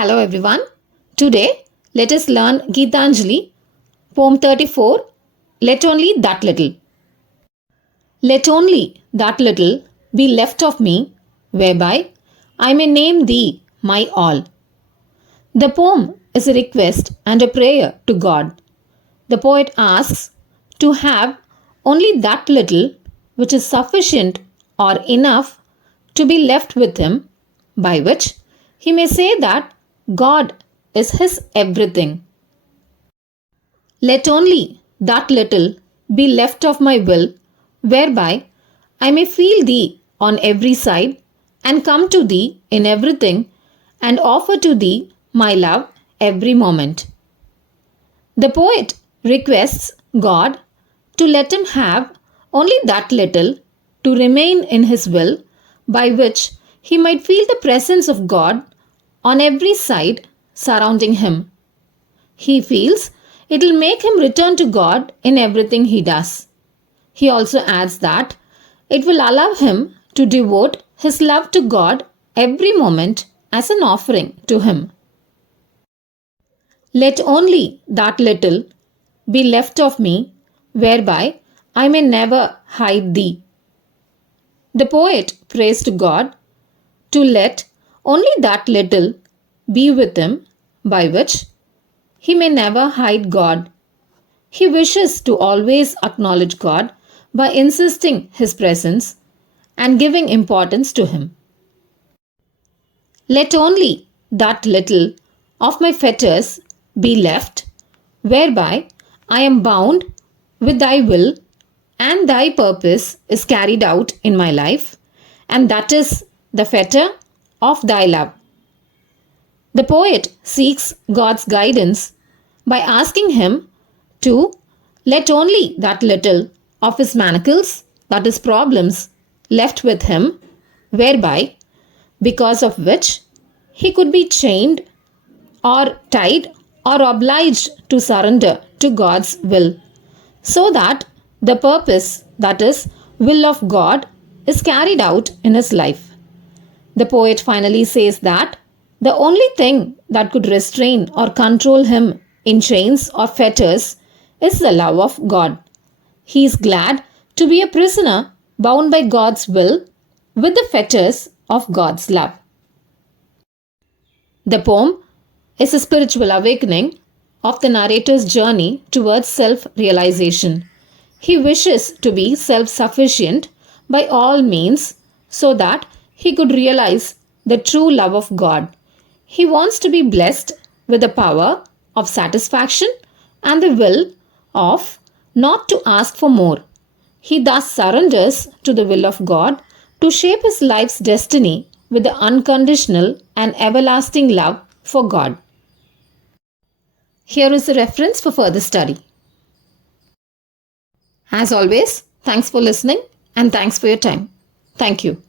Hello everyone. Today, let us learn Gitanjali, poem 34, Let Only That Little. Let only that little be left of me, whereby I may name thee my all. The poem is a request and a prayer to God. The poet asks to have only that little which is sufficient or enough to be left with him, by which he may say that God is his everything. Let only that little be left of my will, whereby I may feel thee on every side and come to thee in everything and offer to thee my love every moment. The poet requests God to let him have only that little to remain in his will, by which he might feel the presence of God on every side surrounding him. He feels it will make him return to God in everything he does. He also adds that it will allow him to devote his love to God every moment as an offering to him. Let only that little be left of me, whereby I may never hide thee. The poet prays to God to let only that little be with him, by which he may never hide God. He wishes to always acknowledge God by insisting his presence and giving importance to him. Let only that little of my fetters be left, whereby I am bound with thy will and thy purpose is carried out in my life, and that is the fetter of thy love. The poet seeks God's guidance by asking him to let only that little of his manacles, that is problems, left with him, whereby, because of which he could be chained or tied or obliged to surrender to God's will, so that the purpose, that is, will of God, is carried out in his life. The poet finally says that the only thing that could restrain or control him in chains or fetters is the love of God. He is glad to be a prisoner bound by God's will with the fetters of God's love. The poem is a spiritual awakening of the narrator's journey towards self-realization. He wishes to be self-sufficient by all means so that he could realize the true love of God. He wants to be blessed with the power of satisfaction and the will of not to ask for more. He thus surrenders to the will of God to shape his life's destiny with the unconditional and everlasting love for God. Here is a reference for further study. As always, thanks for listening and thanks for your time. Thank you.